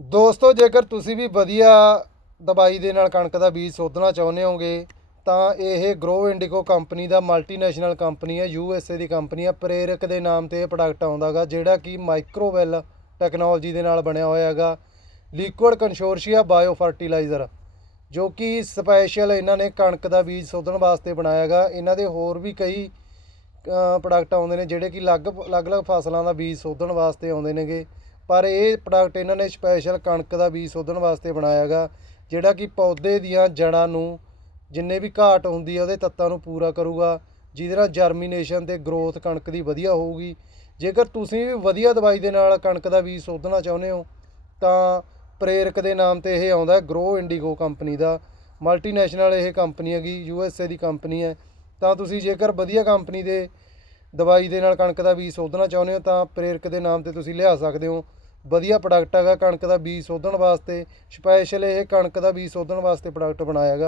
ਦੋਸਤੋ, ਜੇਕਰ ਤੁਸੀਂ ਵੀ ਵਧੀਆ ਦਵਾਈ ਦੇ ਨਾਲ ਕਣਕ ਦਾ ਬੀਜ ਸੋਧਣਾ ਚਾਹੁੰਦੇ ਹੋਗੇ ਤਾਂ ਇਹ ਗਰੋ ਇੰਡੀਗੋ ਕੰਪਨੀ ਦਾ ਮਲਟੀਨੈਸ਼ਨਲ ਕੰਪਨੀ ਹੈ ਯੂ ਐਸ ਏ ਦੀ ਕੰਪਨੀ ਹੈ। ਪ੍ਰੇਰਕ ਦੇ ਨਾਮ ਤੇ ਇਹ ਪ੍ਰੋਡਕਟ ਆਉਂਦਾਗਾ, ਜਿਹੜਾ ਕਿ ਮਾਈਕਰੋਵੈਲ ਟੈਕਨੋਲੋਜੀ ਦੇ ਨਾਲ ਬਣਿਆ ਹੋਇਆ ਹੈਗਾ। ਲਿਕੁਇਡ ਕੰਸੋਰਸ਼ੀਆ ਬਾਇਓ ਫਰਟੀਲਾਈਜ਼ਰ ਜੋ ਕਿ ਸਪੈਸ਼ਲ ਇਹਨਾਂ ਨੇ ਕਣਕ ਦਾ ਬੀਜ ਸੋਧਣ ਵਾਸਤੇ ਬਣਾਇਆ ਹੈਗਾ। ਇਹਨਾਂ ਦੇ ਹੋਰ ਵੀ ਕਈ ਪ੍ਰੋਡਕਟ ਆਉਂਦੇ ਨੇ, ਜਿਹੜੇ ਕਿ ਅਲੱਗ ਅਲੱਗ-ਅਲੱਗ ਫਸਲਾਂ ਦਾ ਬੀਜ ਸੋਧਣ ਵਾਸਤੇ ਆਉਂਦੇ ਨੇਗੇ। ਪਰ ਇਹ ਪ੍ਰੋਡਕਟ ਇਹਨਾਂ ਨੇ ਸਪੈਸ਼ਲ ਕਣਕ ਦਾ ਬੀਜ ਸੋਧਣ ਵਾਸਤੇ ਬਣਾਇਆਗਾ, ਜਿਹੜਾ ਕਿ ਪੌਦੇ ਦੀਆਂ ਜੜਾਂ ਨੂੰ ਜਿੰਨੇ ਵੀ ਘਾਟ ਹੁੰਦੀ ਹੈ ਉਹਦੇ ਤੱਤਾਂ ਨੂੰ ਪੂਰਾ ਕਰੂਗਾ, ਜਿਹਦੇ ਨਾਲ ਜਰਮੀਨੇਸ਼ਨ ਤੇ ਗਰੋਥ ਕਣਕ ਦੀ ਵਧੀਆ ਹੋਊਗੀ। ਜੇਕਰ ਤੁਸੀਂ ਵੀ ਵਧੀਆ ਦਵਾਈ ਦੇ ਨਾਲ ਕਣਕ ਦਾ ਬੀਜ ਸੋਧਣਾ ਚਾਹੁੰਦੇ ਹੋ, ਤਾਂ ਪ੍ਰੇਰਕ ਦੇ ਨਾਮ ਤੇ ਇਹ ਆਉਂਦਾ ਗਰੋ ਇੰਡੀਗੋ ਕੰਪਨੀ ਦਾ। ਮਲਟੀਨੈਸ਼ਨਲ ਇਹ ਕੰਪਨੀ ਹੈਗੀ ਯੂ ਐਸ ਏ ਦੀ ਕੰਪਨੀ ਹੈ। ਤਾਂ ਤੁਸੀਂ ਜੇਕਰ ਵਧੀਆ ਕੰਪਨੀ ਦੇ ਦਵਾਈ ਦੇ ਨਾਲ ਕਣਕ ਦਾ ਬੀਜ ਸੋਧਣਾ ਚਾਹੁੰਦੇ ਹੋ ਤਾਂ ਪ੍ਰੇਰਕ ਦੇ ਨਾਮ ਤੇ ਤੁਸੀਂ ਲਿਆ ਸਕਦੇ ਹੋ। ਵਧੀਆ ਪ੍ਰੋਡਕਟ ਹੈਗਾ ਕਣਕ ਦਾ ਬੀਜ ਸੋਧਣ ਵਾਸਤੇ। ਸਪੈਸ਼ਲ ਇਹ ਕਣਕ ਦਾ ਬੀਜ ਸੋਧਣ ਵਾਸਤੇ ਪ੍ਰੋਡਕਟ ਬਣਾਇਆ ਹੈਗਾ।